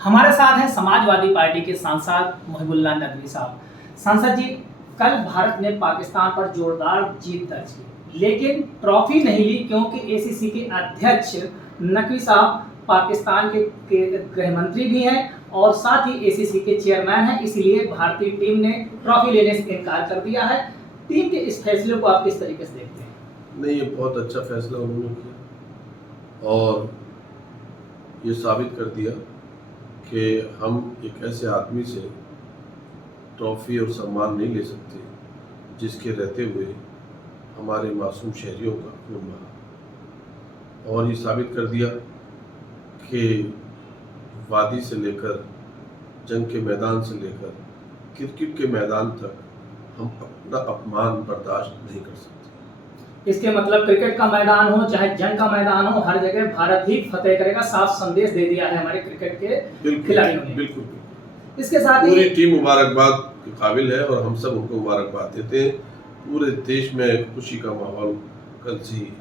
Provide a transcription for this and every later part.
हमारे साथ हैं समाजवादी पार्टी के सांसद मुहिबुल्लाह नदवी साहब। सांसद जी, कल भारत ने पाकिस्तान पर जोरदार जीत दर्ज की, लेकिन ट्रॉफी नहीं ली क्योंकि एसीसी के अध्यक्ष नकवी साहब पाकिस्तान के गृह मंत्री भी हैं और साथ ही एसीसी के चेयरमैन हैं। इसीलिए भारतीय टीम ने ट्रॉफी लेने से इनकार कर दिया है। टीम के इस फैसले को आप किस तरीके से देखते हैं? नहीं, ये बहुत अच्छा फैसला उन्होंने किया और ये साबित कर दिया कि हम एक ऐसे आदमी से ट्रॉफी और सम्मान नहीं ले सकते जिसके रहते हुए हमारे मासूम शहरियों का खून बहा। और ये साबित कर दिया कि वादी से लेकर जंग के मैदान से लेकर क्रिकेट के मैदान तक हम अपना अपमान बर्दाश्त नहीं कर सकते। इसके मतलब क्रिकेट का मैदान हो चाहे जंग का मैदान हो, हर जगह भारत ही फतेह करेगा, साफ संदेश दे दिया है हमारे क्रिकेट के खिलाड़ियों ने। बिल्कुल। इसके साथ पूरी टीम मुबारकबाद के काबिल है और हम सब उनको मुबारकबाद देते हैं। पूरे देश में खुशी का माहौल कल से ही है।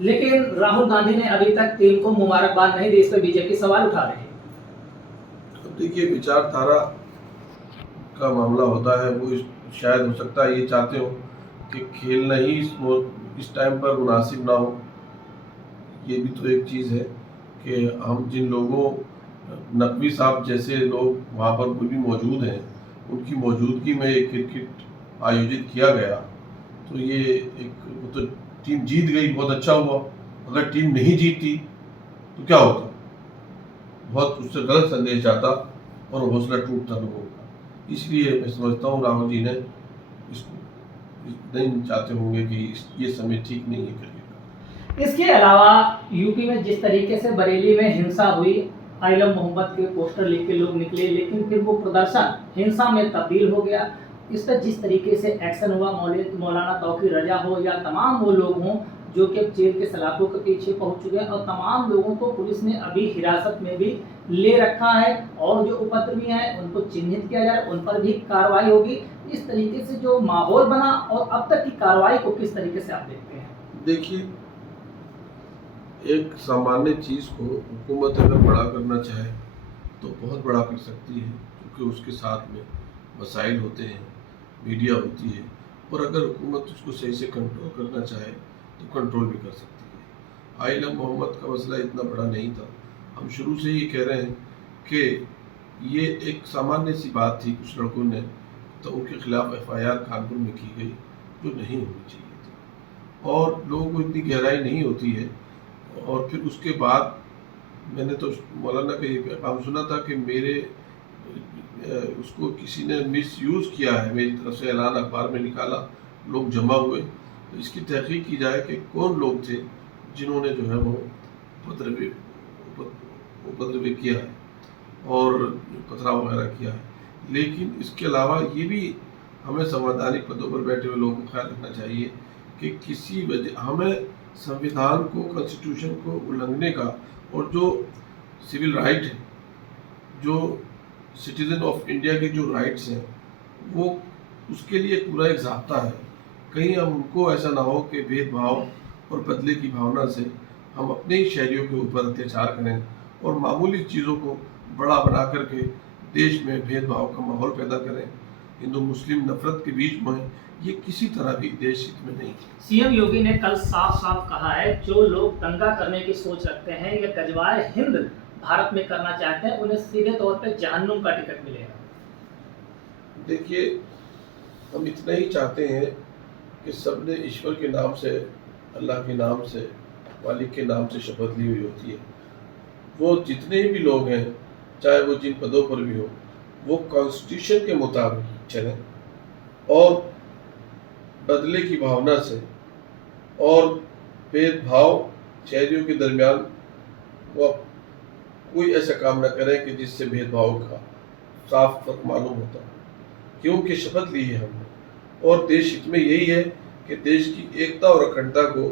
लेकिन राहुल गांधी ने अभी तक टीम को मुबारकबाद नहीं दी, इस पर बीजेपी सवाल उठा रही है। अब देखिए, विचारधारा का मामला होता है, वो शायद हो सकता है ये चाहते हो कि खेलना ही इस टाइम पर मुनासिब ना हो। ये भी तो एक चीज़ है कि हम जिन लोगों, नकवी साहब जैसे लोग वहाँ पर भी मौजूद हैं, उनकी मौजूदगी में एक क्रिकेट आयोजित किया गया, तो ये एक तो टीम जीत गई, बहुत अच्छा हुआ। अगर टीम नहीं जीतती तो क्या होता? बहुत उससे गलत संदेश जाता और हौसला टूटता लोगों का। इसलिए मैं समझता हूँ राहुल जी ने इसको नहीं चाहते होंगे कि ये समय ठीक नहीं है क्रिकेट का। इसके अलावा यूपी में जिस तरीके से बरेली में हिंसा हुई, आई लव मोहम्मद के पोस्टर लेके लोग निकले, लेकिन फिर वो प्रदर्शन हिंसा में तब्दील हो गया। इस पर जिस तरीके से एक्शन हुआ, मौलाना तौकीर रजा हो या तमाम वो लोग हों जो कि जेल के सलाखों के पीछे पहुंच चुके हैं, और तमाम लोगों को पुलिस ने अभी हिरासत में भी ले रखा है और जो उपद्रवी हैं उनको चिन्हित किया जाए, उन पर भी कार्रवाई होगी। इस तरीके से जो माहौल बना और अब तक की कार्रवाई को किस तरीके से आप देखते हैं? देखिए, एक सामान्य चीज़ को हुकूमत अगर बड़ा करना चाहे तो बहुत बड़ा कर सकती है, क्योंकि उसके साथ में वसाइल होते हैं, मीडिया होती है, और अगर हुकूमत उसको सही से कंट्रोल करना चाहे तो कंट्रोल भी कर सकती है। आई लव मोहम्मद का मसला इतना बड़ा नहीं था। हम शुरू से ही कह रहे हैं कि ये एक सामान्य सी बात थी, कुछ लड़कों ने तो उनके खिलाफ FIR कानपुर में की गई जो नहीं होनी चाहिए थी, और लोगों को इतनी गहराई नहीं होती है। और फिर उसके बाद मैंने तो मौलाना का ये पैगाम सुना था कि मेरे उसको किसी ने मिसयूज़ किया है, मेरी तरफ से ऐलान अखबार में निकाला, लोग जमा हुए, तो इसकी तहकीक की जाए कि कौन लोग थे जिन्होंने जो है वो उपद्रव किया है और पथराव वगैरह किया है। लेकिन इसके अलावा ये भी हमें संवैधानिक पदों पर बैठे हुए लोगों को ख्याल रखना चाहिए कि किसी वजह हमें संविधान को, कॉन्स्टिट्यूशन को उल्लंघने का, और जो सिविल राइट है, जो सिटीजन ऑफ इंडिया के जो राइट्स हैं, वो उसके लिए पूरा एक ज़ाब्ता है। कहीं हम उनको ऐसा ना हो कि भेदभाव और बदले की भावना से हम अपने ही शहरियों के ऊपर अत्याचार करें और मामूली चीज़ों को बड़ा बना करके देश में भेदभाव का माहौल पैदा करें, हिंदू मुस्लिम नफरत के बीच में। ये किसी तरह भी देश हित में नहीं। सीएम योगी ने कल साफ साफ कहा है, जो लोग दंगा करने की सोच रखते हैं या गजवाए हिंद भारत में करना चाहते हैं, उन्हें सीधे तौर पे जहन्नुम का टिकट मिलेगा। देखिए, हम इतना ही चाहते हैं कि सबने ईश्वर के नाम से, अल्लाह के नाम से, मालिक के नाम से शपथ ली हुई होती है। वो जितने भी लोग हैं, चाहे वो जिन पदों पर भी हो, वो कॉन्स्टिट्यूशन के मुताबिक चलें और बदले की भावना से और भेदभाव शहरियों के दरमियान वो कोई ऐसा काम न करें कि जिससे भेदभाव का साफ फर्क मालूम होता है। क्योंकि शपथ ली है हमने, और देश हित में यही है कि देश की एकता और अखंडता को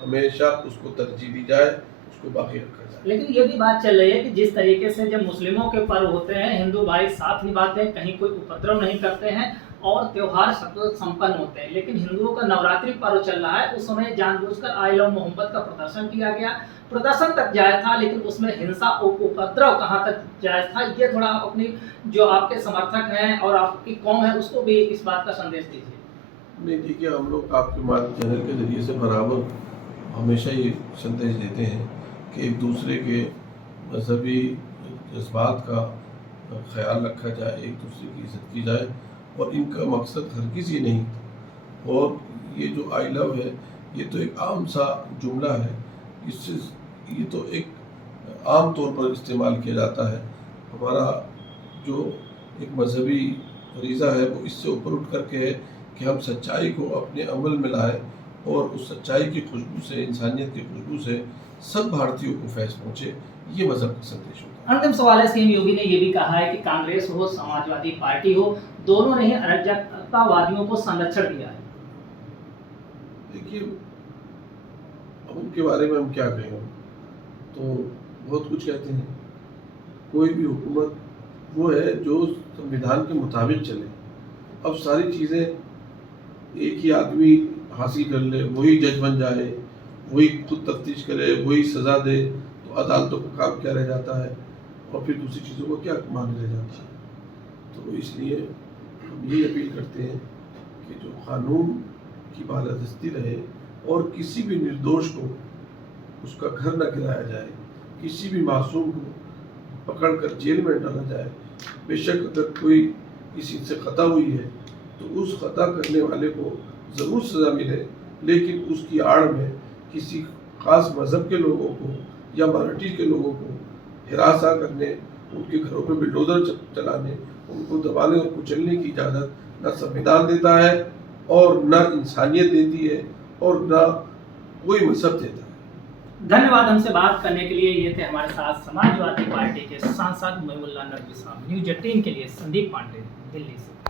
हमेशा उसको तरजीह दी जाए, उसको बाकी रखा जाए। लेकिन ये भी बात चल रही है कि जिस तरीके से जब मुस्लिमों के पर्व होते हैं, हिंदू भाई साथ निभाते हैं, कहीं कोई उपद्रव नहीं करते हैं और त्योहार संपन्न होते हैं, लेकिन हिंदुओं का नवरात्रि पर्व चल रहा है, उस समय जानबूझकर आई लव मोहम्मद का प्रदर्शन किया गया, प्रदर्शन तक जायज था, लेकिन उसमें हिंसा उपद्रव कहाँ तक जायज था, ये थोड़ा आप अपनी जो आपके समर्थक हैं और आपकी कौम है उसको भी इस बात का संदेश दीजिए। नहीं, देखिए, हम लोग आपके माध्यम चैनल के जरिए से बराबर हमेशा ये संदेश देते हैं कि एक दूसरे के मजहबी जज्बात का ख्याल रखा जाए, एक दूसरे की इज्जत की जाए, और इनका मकसद हरगिज़ ये नहीं था। और ये जो आई लव है, ये तो एक आम सा जुमला है, इससे ये तो एक आम तौर पर इस्तेमाल किया जाता है। हमारा जो एक मजहबी फरीज़ा है वो इससे ऊपर उठ करके है कि हम सच्चाई को अपने अमल में लाएं, और उस सच्चाई की खुशबू से, इंसानियत की खुशबू से सब भारतीयों को फैज़ पहुँचे। ये मज़हब का संदेश होता है। अंतिम सवाल है, सीएम योगी ने ये भी कहा है कि कांग्रेस हो, समाजवादी पार्टी हो, दोनों ने ही अराजकतावादियों को संरक्षण दिया है। देखिए, अब उनके बारे में हम क्या कहें, तो बहुत कुछ कहते हैं। कोई भी हुकूमत वो है जो संविधान के मुताबिक चले। अब सारी चीज़ें एक ही आदमी हासिल कर ले, वही जज बन जाए, वही खुद तफ्तीश करे, वही सज़ा दे, तो अदालतों का काम क्या रह जाता है, और फिर दूसरी चीज़ों को क्या माने रह जाता है। तो इसलिए हम यही अपील करते हैं कि जो कानून की बालादस्ती रहे, और किसी भी निर्दोष को उसका घर न गिराया जाए, किसी भी मासूम को पकड़कर जेल में डाला जाए। बेशक अगर कोई किसी से खता हुई है तो उस खता करने वाले को ज़रूर सज़ा मिले, लेकिन उसकी आड़ में किसी ख़ास मज़हब के लोगों को या माइनॉरिटी के लोगों को हिरासा करने, उनके घरों पे बुलडोज़र चलाने, उनको दबाने और कुचलने की इजाज़त न संविधान देता है, और न इंसानियत देती है, और न कोई मज़हब देता है। धन्यवाद हमसे बात करने के लिए। ये थे हमारे साथ समाजवादी पार्टी के सांसद मोइनुल्लाह नकवी साहब। न्यूज़ 18 के लिए संदीप पांडे, दिल्ली से।